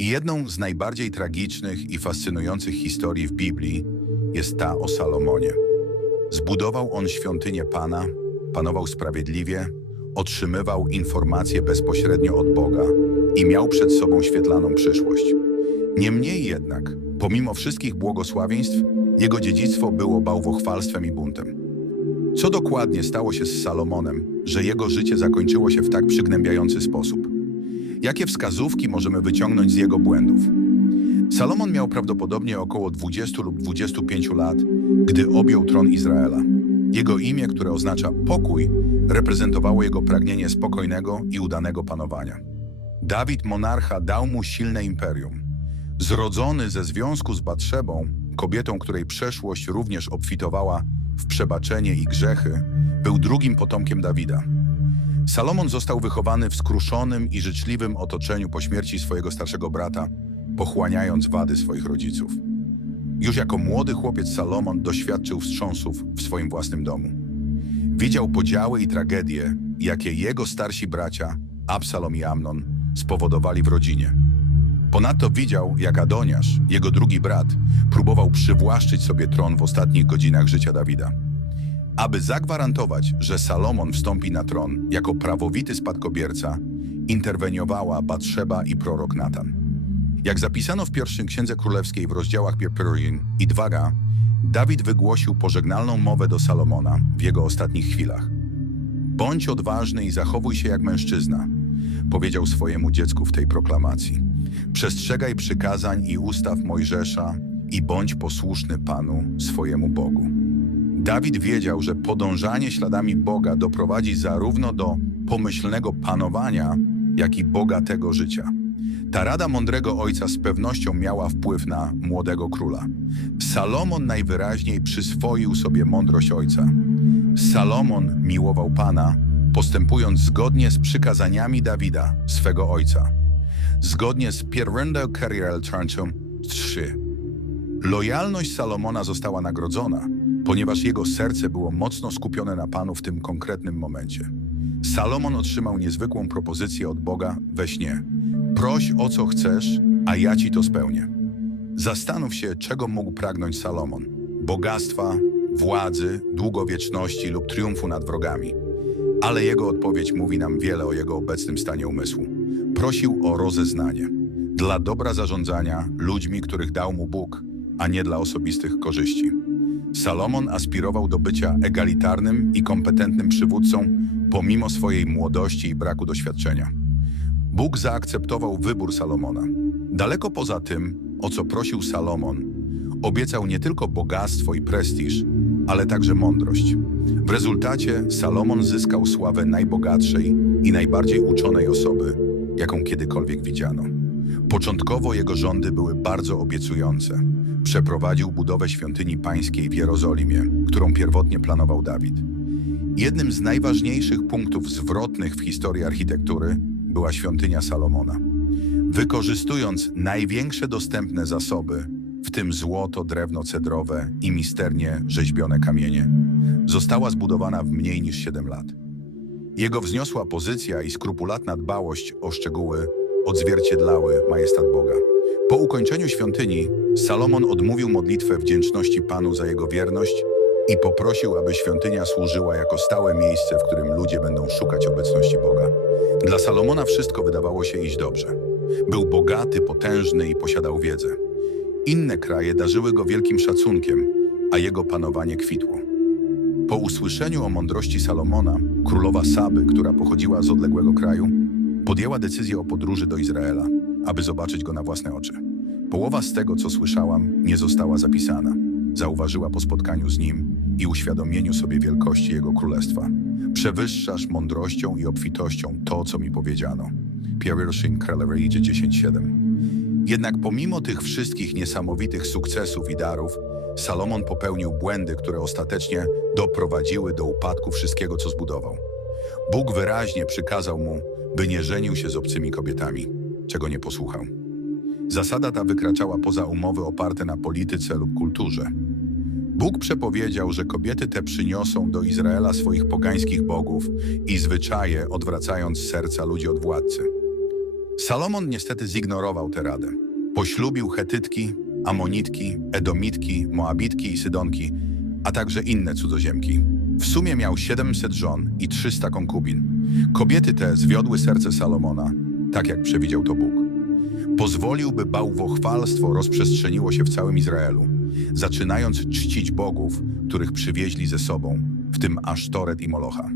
I jedną z najbardziej tragicznych i fascynujących historii w Biblii jest ta o Salomonie. Zbudował on świątynię Pana, panował sprawiedliwie, otrzymywał informacje bezpośrednio od Boga i miał przed sobą świetlaną przyszłość. Niemniej jednak, pomimo wszystkich błogosławieństw, jego dziedzictwo było bałwochwalstwem i buntem. Co dokładnie stało się z Salomonem, że jego życie zakończyło się w tak przygnębiający sposób? Jakie wskazówki możemy wyciągnąć z jego błędów? Salomon miał prawdopodobnie około 20 lub 25 lat, gdy objął tron Izraela. Jego imię, które oznacza pokój, reprezentowało jego pragnienie spokojnego i udanego panowania. Dawid monarcha dał mu silne imperium. Zrodzony ze związku z Batrzebą, kobietą, której przeszłość również obfitowała w przebaczenie i grzechy, był drugim potomkiem Dawida. Salomon został wychowany w skruszonym i życzliwym otoczeniu po śmierci swojego starszego brata, pochłaniając wady swoich rodziców. Już jako młody chłopiec Salomon doświadczył wstrząsów w swoim własnym domu. Widział podziały i tragedie, jakie jego starsi bracia, Absalom i Amnon, spowodowali w rodzinie. Ponadto widział, jak Adoniasz, jego drugi brat, próbował przywłaszczyć sobie tron w ostatnich godzinach życia Dawida. Aby zagwarantować, że Salomon wstąpi na tron jako prawowity spadkobierca, interweniowała Batrzeba i prorok Natan. Jak zapisano w pierwszej księdze królewskiej w rozdziałach Pierperin i Dwaga, Dawid wygłosił pożegnalną mowę do Salomona w jego ostatnich chwilach. Bądź odważny i zachowuj się jak mężczyzna, powiedział swojemu dziecku w tej proklamacji. Przestrzegaj przykazań i ustaw Mojżesza i bądź posłuszny Panu, swojemu Bogu. Dawid wiedział, że podążanie śladami Boga doprowadzi zarówno do pomyślnego panowania, jak i bogatego życia. Ta rada mądrego ojca z pewnością miała wpływ na młodego króla. Salomon najwyraźniej przyswoił sobie mądrość ojca. Salomon miłował Pana, postępując zgodnie z przykazaniami Dawida, swego ojca. Zgodnie z Pierrenda Carrier Tranchum 3. Lojalność Salomona została nagrodzona, ponieważ jego serce było mocno skupione na Panu w tym konkretnym momencie. Salomon otrzymał niezwykłą propozycję od Boga we śnie. Proś o co chcesz, a ja ci to spełnię. Zastanów się, czego mógł pragnąć Salomon. Bogactwa, władzy, długowieczności lub triumfu nad wrogami. Ale jego odpowiedź mówi nam wiele o jego obecnym stanie umysłu. Prosił o rozeznanie. Dla dobra zarządzania ludźmi, których dał mu Bóg, a nie dla osobistych korzyści. Salomon aspirował do bycia egalitarnym i kompetentnym przywódcą, pomimo swojej młodości i braku doświadczenia. Bóg zaakceptował wybór Salomona. Daleko poza tym, o co prosił Salomon, obiecał nie tylko bogactwo i prestiż, ale także mądrość. W rezultacie Salomon zyskał sławę najbogatszej i najbardziej uczonej osoby, jaką kiedykolwiek widziano. Początkowo jego rządy były bardzo obiecujące. Przeprowadził budowę świątyni pańskiej w Jerozolimie, którą pierwotnie planował Dawid. Jednym z najważniejszych punktów zwrotnych w historii architektury była świątynia Salomona. Wykorzystując największe dostępne zasoby, w tym złoto, drewno cedrowe i misternie rzeźbione kamienie, została zbudowana w mniej niż 7 lat. Jego wzniosła pozycja i skrupulatna dbałość o szczegóły odzwierciedlały majestat Boga. Po ukończeniu świątyni Salomon odmówił modlitwę wdzięczności Panu za jego wierność i poprosił, aby świątynia służyła jako stałe miejsce, w którym ludzie będą szukać obecności Boga. Dla Salomona wszystko wydawało się iść dobrze. Był bogaty, potężny i posiadał wiedzę. Inne kraje darzyły go wielkim szacunkiem, a jego panowanie kwitło. Po usłyszeniu o mądrości Salomona, królowa Saby, która pochodziła z odległego kraju, podjęła decyzję o podróży do Izraela, aby zobaczyć go na własne oczy. Połowa z tego, co słyszałam, nie została zapisana. Zauważyła po spotkaniu z nim i uświadomieniu sobie wielkości jego królestwa. Przewyższasz mądrością i obfitością to, co mi powiedziano. Pierwszy Kralery idzie 10.7. Jednak pomimo tych wszystkich niesamowitych sukcesów i darów, Salomon popełnił błędy, które ostatecznie doprowadziły do upadku wszystkiego, co zbudował. Bóg wyraźnie przykazał mu, by nie żenił się z obcymi kobietami, czego nie posłuchał. Zasada ta wykraczała poza umowy oparte na polityce lub kulturze. Bóg przepowiedział, że kobiety te przyniosą do Izraela swoich pogańskich bogów i zwyczaje, odwracając serca ludzi od władcy. Salomon niestety zignorował tę radę. Poślubił Hetytki, Amonitki, Edomitki, Moabitki i Sydonki, a także inne cudzoziemki. W sumie miał 700 żon i 300 konkubin. Kobiety te zwiodły serce Salomona, tak jak przewidział to Bóg. Pozwolił, by bałwochwalstwo rozprzestrzeniło się w całym Izraelu, zaczynając czcić bogów, których przywieźli ze sobą, w tym Asztoret i Molocha.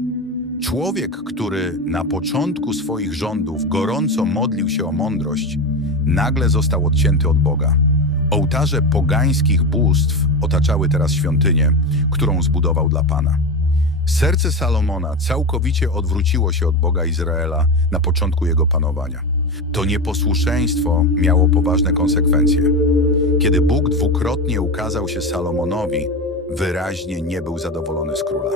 Człowiek, który na początku swoich rządów gorąco modlił się o mądrość, nagle został odcięty od Boga. Ołtarze pogańskich bóstw otaczały teraz świątynię, którą zbudował dla Pana. Serce Salomona całkowicie odwróciło się od Boga Izraela na początku jego panowania. To nieposłuszeństwo miało poważne konsekwencje. Kiedy Bóg dwukrotnie ukazał się Salomonowi, wyraźnie nie był zadowolony z króla.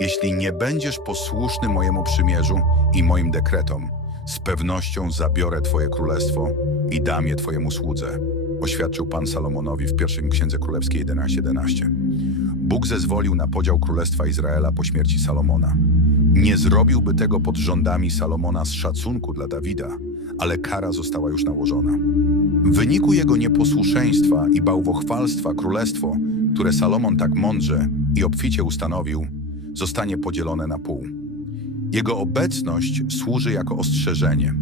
Jeśli nie będziesz posłuszny mojemu przymierzu i moim dekretom, z pewnością zabiorę twoje królestwo i dam je twojemu słudze, oświadczył Pan Salomonowi w pierwszym Księdze Królewskiej 11:11. Bóg zezwolił na podział Królestwa Izraela po śmierci Salomona. Nie zrobiłby tego pod rządami Salomona z szacunku dla Dawida, ale kara została już nałożona. W wyniku jego nieposłuszeństwa i bałwochwalstwa królestwo, które Salomon tak mądrze i obficie ustanowił, zostanie podzielone na pół. Jego obecność służy jako ostrzeżenie.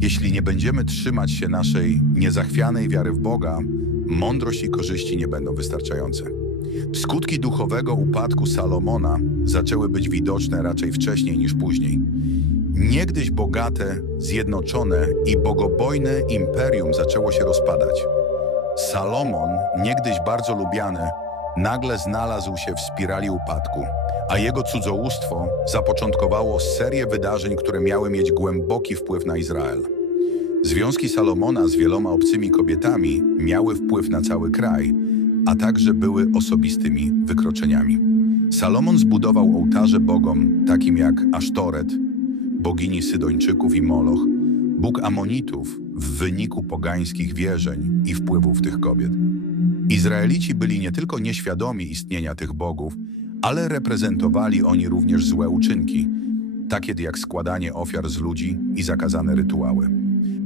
Jeśli nie będziemy trzymać się naszej niezachwianej wiary w Boga, mądrość i korzyści nie będą wystarczające. Skutki duchowego upadku Salomona zaczęły być widoczne raczej wcześniej niż później. Niegdyś bogate, zjednoczone i bogobojne imperium zaczęło się rozpadać. Salomon, niegdyś bardzo lubiany, nagle znalazł się w spirali upadku, a jego cudzołóstwo zapoczątkowało serię wydarzeń, które miały mieć głęboki wpływ na Izrael. Związki Salomona z wieloma obcymi kobietami miały wpływ na cały kraj, a także były osobistymi wykroczeniami. Salomon zbudował ołtarze bogom, takim jak Asztoret, bogini Sydończyków i Moloch, bóg Amonitów w wyniku pogańskich wierzeń i wpływów tych kobiet. Izraelici byli nie tylko nieświadomi istnienia tych bogów, ale reprezentowali oni również złe uczynki, takie jak składanie ofiar z ludzi i zakazane rytuały.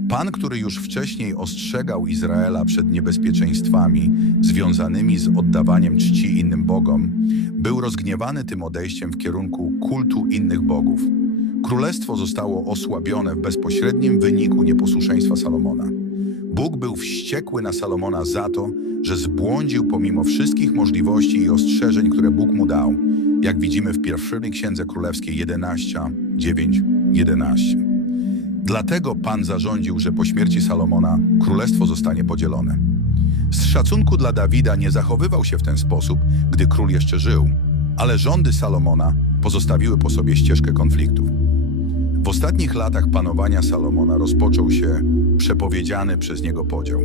Pan, który już wcześniej ostrzegał Izraela przed niebezpieczeństwami związanymi z oddawaniem czci innym bogom, był rozgniewany tym odejściem w kierunku kultu innych bogów. Królestwo zostało osłabione w bezpośrednim wyniku nieposłuszeństwa Salomona. Bóg był wściekły na Salomona za to, że zbłądził pomimo wszystkich możliwości i ostrzeżeń, które Bóg mu dał, jak widzimy w pierwszej Księdze Królewskiej 11, 9, 11. Dlatego Pan zarządził, że po śmierci Salomona królestwo zostanie podzielone. Z szacunku dla Dawida nie zachowywał się w ten sposób, gdy król jeszcze żył, ale rządy Salomona pozostawiły po sobie ścieżkę konfliktów. W ostatnich latach panowania Salomona rozpoczął się przepowiedziany przez niego podział.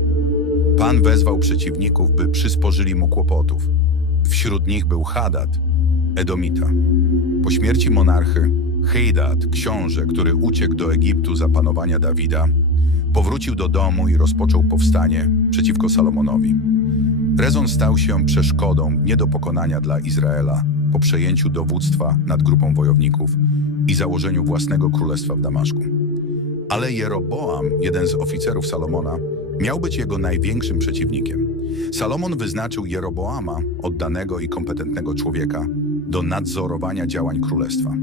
Pan wezwał przeciwników, by przysporzyli mu kłopotów. Wśród nich był Hadad, Edomita. Po śmierci monarchy, Heidad, książę, który uciekł do Egiptu za panowania Dawida, powrócił do domu i rozpoczął powstanie przeciwko Salomonowi. Rezon stał się przeszkodą nie do pokonania dla Izraela po przejęciu dowództwa nad grupą wojowników i założeniu własnego królestwa w Damaszku. Ale Jeroboam, jeden z oficerów Salomona, miał być jego największym przeciwnikiem. Salomon wyznaczył Jeroboama, oddanego i kompetentnego człowieka, do nadzorowania działań królestwa.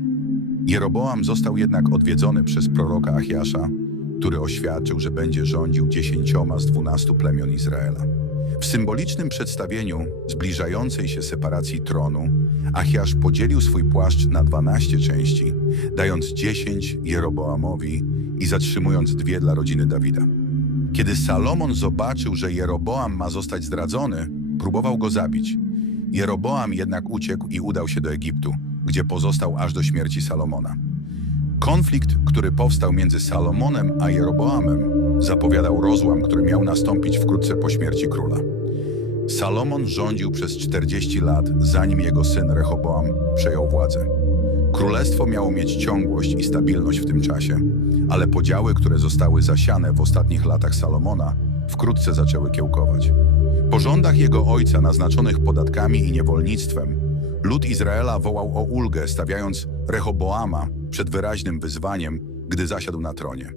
Jeroboam został jednak odwiedzony przez proroka Achiasza, który oświadczył, że będzie rządził dziesięcioma z dwunastu plemion Izraela. W symbolicznym przedstawieniu zbliżającej się separacji tronu, Achiasz podzielił swój płaszcz na 12 części, dając 10 Jeroboamowi i zatrzymując dwie dla rodziny Dawida. Kiedy Salomon zobaczył, że Jeroboam ma zostać zdradzony, próbował go zabić. Jeroboam jednak uciekł i udał się do Egiptu, gdzie pozostał aż do śmierci Salomona. Konflikt, który powstał między Salomonem a Jeroboamem, zapowiadał rozłam, który miał nastąpić wkrótce po śmierci króla. Salomon rządził przez 40 lat, zanim jego syn Rehoboam przejął władzę. Królestwo miało mieć ciągłość i stabilność w tym czasie, ale podziały, które zostały zasiane w ostatnich latach Salomona, wkrótce zaczęły kiełkować. Po rządach jego ojca naznaczonych podatkami i niewolnictwem, lud Izraela wołał o ulgę, stawiając Rehoboama przed wyraźnym wyzwaniem, gdy zasiadł na tronie.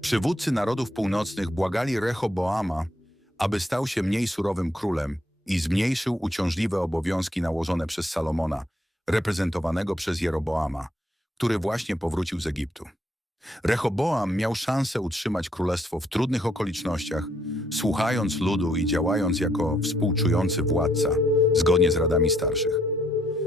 Przywódcy narodów północnych błagali Rehoboama, aby stał się mniej surowym królem i zmniejszył uciążliwe obowiązki nałożone przez Salomona, reprezentowanego przez Jeroboama, który właśnie powrócił z Egiptu. Rehoboam miał szansę utrzymać królestwo w trudnych okolicznościach, słuchając ludu i działając jako współczujący władca, zgodnie z radami starszych.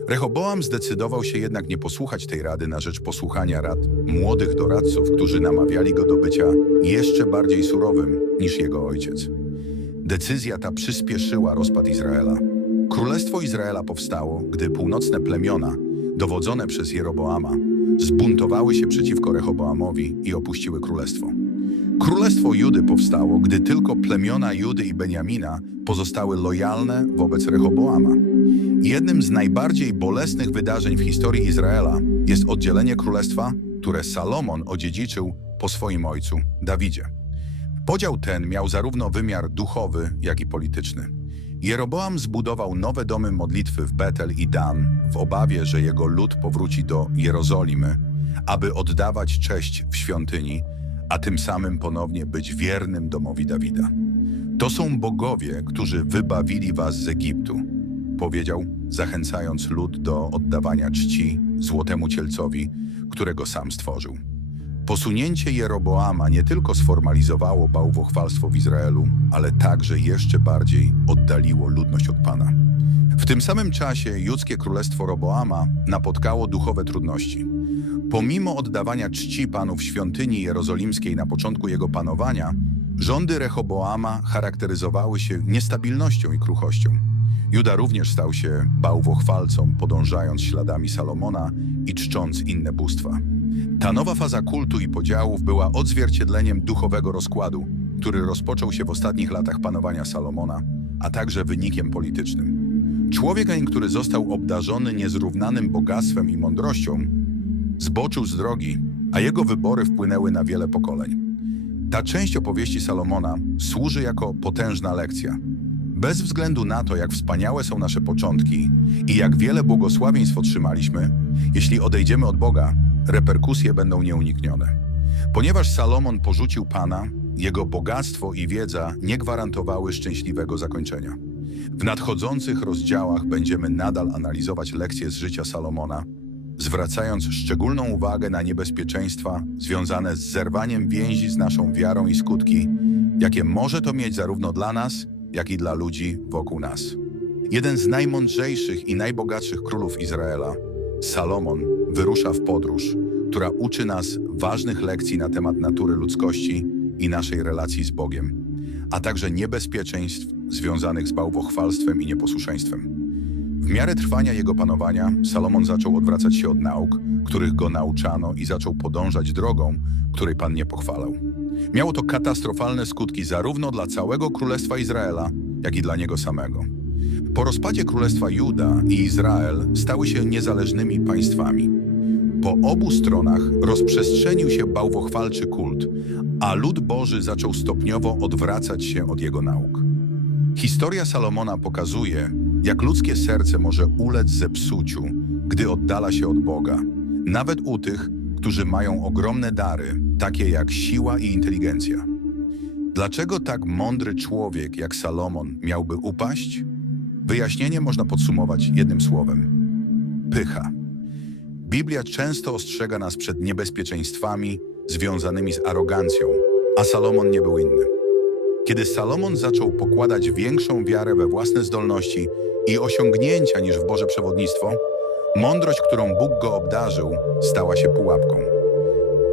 Rehoboam zdecydował się jednak nie posłuchać tej rady na rzecz posłuchania rad młodych doradców, którzy namawiali go do bycia jeszcze bardziej surowym niż jego ojciec. Decyzja ta przyspieszyła rozpad Izraela. Królestwo Izraela powstało, gdy północne plemiona, dowodzone przez Jeroboama, zbuntowały się przeciwko Rehoboamowi i opuściły królestwo. Królestwo Judy powstało, gdy tylko plemiona Judy i Beniamina pozostały lojalne wobec Rehoboama. Jednym z najbardziej bolesnych wydarzeń w historii Izraela jest oddzielenie królestwa, które Salomon odziedziczył po swoim ojcu Dawidzie. Podział ten miał zarówno wymiar duchowy, jak i polityczny. Jeroboam zbudował nowe domy modlitwy w Betel i Dan w obawie, że jego lud powróci do Jerozolimy, aby oddawać cześć w świątyni, a tym samym ponownie być wiernym domowi Dawida. To są bogowie, którzy wybawili was z Egiptu, powiedział, zachęcając lud do oddawania czci złotemu cielcowi, którego sam stworzył. Posunięcie Jeroboama nie tylko sformalizowało bałwochwalstwo w Izraelu, ale także jeszcze bardziej oddaliło ludność od Pana. W tym samym czasie judzkie królestwo Roboama napotkało duchowe trudności. Pomimo oddawania czci Panu w świątyni jerozolimskiej na początku jego panowania, rządy Rehoboama charakteryzowały się niestabilnością i kruchością. Juda również stał się bałwochwalcą, podążając śladami Salomona i czcząc inne bóstwa. Ta nowa faza kultu i podziałów była odzwierciedleniem duchowego rozkładu, który rozpoczął się w ostatnich latach panowania Salomona, a także wynikiem politycznym. Człowiek, który został obdarzony niezrównanym bogactwem i mądrością, zboczył z drogi, a jego wybory wpłynęły na wiele pokoleń. Ta część opowieści Salomona służy jako potężna lekcja. Bez względu na to, jak wspaniałe są nasze początki i jak wiele błogosławieństw otrzymaliśmy, jeśli odejdziemy od Boga, reperkusje będą nieuniknione. Ponieważ Salomon porzucił Pana, jego bogactwo i wiedza nie gwarantowały szczęśliwego zakończenia. W nadchodzących rozdziałach będziemy nadal analizować lekcje z życia Salomona, zwracając szczególną uwagę na niebezpieczeństwa związane z zerwaniem więzi z naszą wiarą i skutki, jakie może to mieć zarówno dla nas, jak i dla ludzi wokół nas. Jeden z najmądrzejszych i najbogatszych królów Izraela, Salomon, wyrusza w podróż, która uczy nas ważnych lekcji na temat natury ludzkości i naszej relacji z Bogiem, a także niebezpieczeństw związanych z bałwochwalstwem i nieposłuszeństwem. W miarę trwania jego panowania Salomon zaczął odwracać się od nauk, których go nauczano i zaczął podążać drogą, której Pan nie pochwalał. Miało to katastrofalne skutki zarówno dla całego Królestwa Izraela, jak i dla niego samego. Po rozpadzie Królestwa Juda i Izrael stały się niezależnymi państwami. Po obu stronach rozprzestrzenił się bałwochwalczy kult, a lud Boży zaczął stopniowo odwracać się od jego nauk. Historia Salomona pokazuje, jak ludzkie serce może ulec zepsuciu, gdy oddala się od Boga, nawet u tych, którzy mają ogromne dary, takie jak siła i inteligencja. Dlaczego tak mądry człowiek jak Salomon miałby upaść? Wyjaśnienie można podsumować jednym słowem: pycha. Biblia często ostrzega nas przed niebezpieczeństwami związanymi z arogancją, a Salomon nie był inny. Kiedy Salomon zaczął pokładać większą wiarę we własne zdolności i osiągnięcia niż w Boże przewodnictwo, mądrość, którą Bóg go obdarzył, stała się pułapką.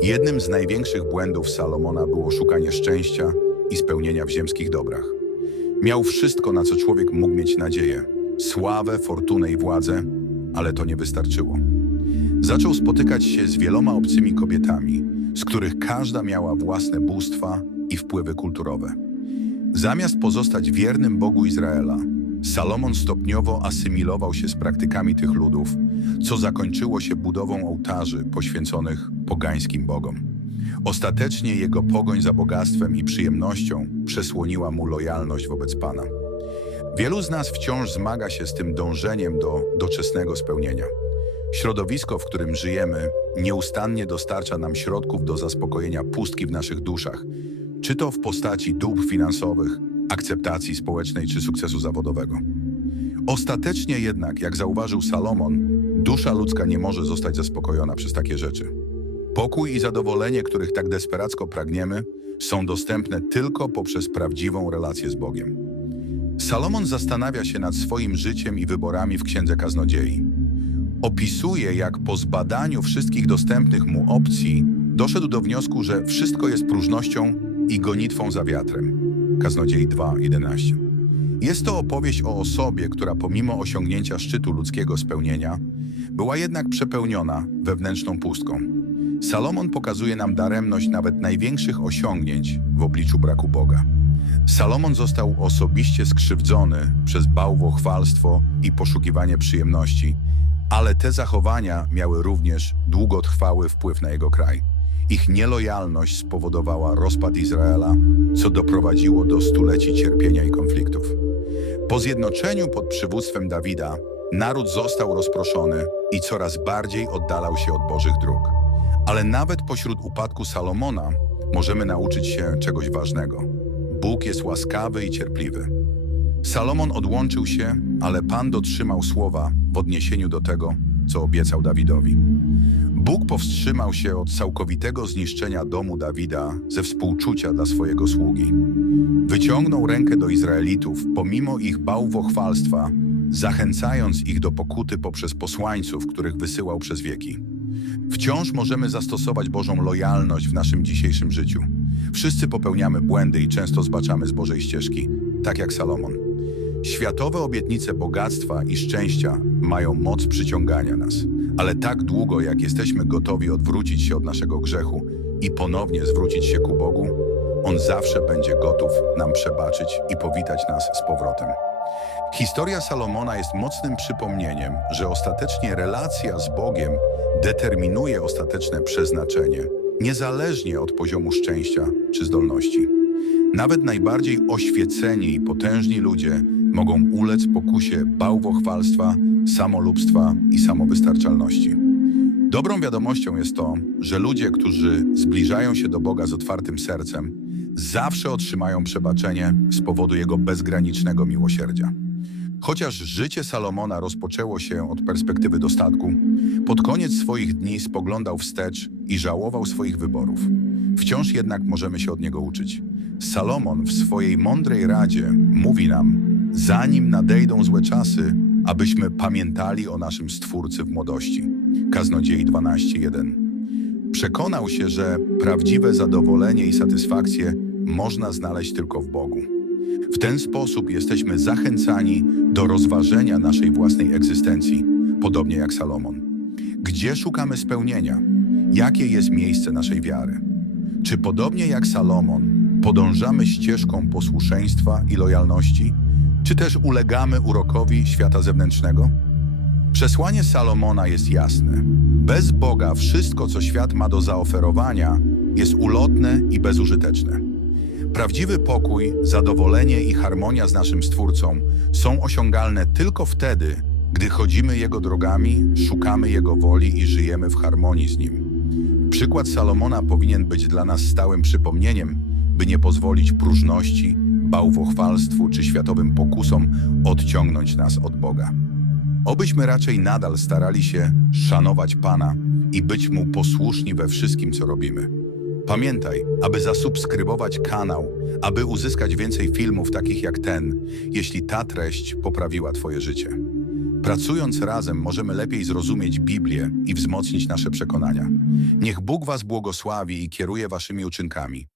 Jednym z największych błędów Salomona było szukanie szczęścia i spełnienia w ziemskich dobrach. Miał wszystko, na co człowiek mógł mieć nadzieję: sławę, fortunę i władzę, ale to nie wystarczyło. Zaczął spotykać się z wieloma obcymi kobietami, z których każda miała własne bóstwa i wpływy kulturowe. Zamiast pozostać wiernym Bogu Izraela, Salomon stopniowo asymilował się z praktykami tych ludów, co zakończyło się budową ołtarzy poświęconych pogańskim bogom. Ostatecznie jego pogoń za bogactwem i przyjemnością przesłoniła mu lojalność wobec Pana. Wielu z nas wciąż zmaga się z tym dążeniem do doczesnego spełnienia. Środowisko, w którym żyjemy, nieustannie dostarcza nam środków do zaspokojenia pustki w naszych duszach, czy to w postaci dóbr finansowych, akceptacji społecznej czy sukcesu zawodowego. Ostatecznie jednak, jak zauważył Salomon, dusza ludzka nie może zostać zaspokojona przez takie rzeczy. Pokój i zadowolenie, których tak desperacko pragniemy, są dostępne tylko poprzez prawdziwą relację z Bogiem. Salomon zastanawia się nad swoim życiem i wyborami w Księdze Kaznodziei. Opisuje, jak po zbadaniu wszystkich dostępnych mu opcji doszedł do wniosku, że wszystko jest próżnością i gonitwą za wiatrem. Kaznodziei 2:11. Jest to opowieść o osobie, która pomimo osiągnięcia szczytu ludzkiego spełnienia, była jednak przepełniona wewnętrzną pustką. Salomon pokazuje nam daremność nawet największych osiągnięć w obliczu braku Boga. Salomon został osobiście skrzywdzony przez bałwochwalstwo i poszukiwanie przyjemności, ale te zachowania miały również długotrwały wpływ na jego kraj. Ich nielojalność spowodowała rozpad Izraela, co doprowadziło do stuleci cierpienia i konfliktów. Po zjednoczeniu pod przywództwem Dawida, naród został rozproszony i coraz bardziej oddalał się od Bożych dróg. Ale nawet pośród upadku Salomona możemy nauczyć się czegoś ważnego. Bóg jest łaskawy i cierpliwy. Salomon odłączył się, ale Pan dotrzymał słowa w odniesieniu do tego, co obiecał Dawidowi. Bóg powstrzymał się od całkowitego zniszczenia domu Dawida ze współczucia dla swojego sługi. Wyciągnął rękę do Izraelitów pomimo ich bałwochwalstwa, zachęcając ich do pokuty poprzez posłańców, których wysyłał przez wieki. Wciąż możemy zastosować Bożą lojalność w naszym dzisiejszym życiu. Wszyscy popełniamy błędy i często zbaczamy z Bożej ścieżki, tak jak Salomon. Światowe obietnice bogactwa i szczęścia mają moc przyciągania nas, ale tak długo jak jesteśmy gotowi odwrócić się od naszego grzechu i ponownie zwrócić się ku Bogu, On zawsze będzie gotów nam przebaczyć i powitać nas z powrotem. Historia Salomona jest mocnym przypomnieniem, że ostatecznie relacja z Bogiem determinuje ostateczne przeznaczenie, niezależnie od poziomu szczęścia czy zdolności. Nawet najbardziej oświeceni i potężni ludzie mogą ulec pokusie bałwochwalstwa, samolubstwa i samowystarczalności. Dobrą wiadomością jest to, że ludzie, którzy zbliżają się do Boga z otwartym sercem, zawsze otrzymają przebaczenie z powodu Jego bezgranicznego miłosierdzia. Chociaż życie Salomona rozpoczęło się od perspektywy dostatku, pod koniec swoich dni spoglądał wstecz i żałował swoich wyborów. Wciąż jednak możemy się od niego uczyć. Salomon w swojej mądrej radzie mówi nam, zanim nadejdą złe czasy, abyśmy pamiętali o naszym Stwórcy w młodości. Kaznodziei 12:1. Przekonał się, że prawdziwe zadowolenie i satysfakcję można znaleźć tylko w Bogu. W ten sposób jesteśmy zachęcani do rozważenia naszej własnej egzystencji, podobnie jak Salomon. Gdzie szukamy spełnienia? Jakie jest miejsce naszej wiary? Czy podobnie jak Salomon podążamy ścieżką posłuszeństwa i lojalności, czy też ulegamy urokowi świata zewnętrznego? Przesłanie Salomona jest jasne. Bez Boga wszystko, co świat ma do zaoferowania, jest ulotne i bezużyteczne. Prawdziwy pokój, zadowolenie i harmonia z naszym Stwórcą są osiągalne tylko wtedy, gdy chodzimy Jego drogami, szukamy Jego woli i żyjemy w harmonii z Nim. Przykład Salomona powinien być dla nas stałym przypomnieniem, by nie pozwolić próżności, bałwochwalstwu czy światowym pokusom odciągnąć nas od Boga. Obyśmy raczej nadal starali się szanować Pana i być Mu posłuszni we wszystkim, co robimy. Pamiętaj, aby zasubskrybować kanał, aby uzyskać więcej filmów takich jak ten, jeśli ta treść poprawiła Twoje życie. Pracując razem możemy lepiej zrozumieć Biblię i wzmocnić nasze przekonania. Niech Bóg Was błogosławi i kieruje Waszymi uczynkami.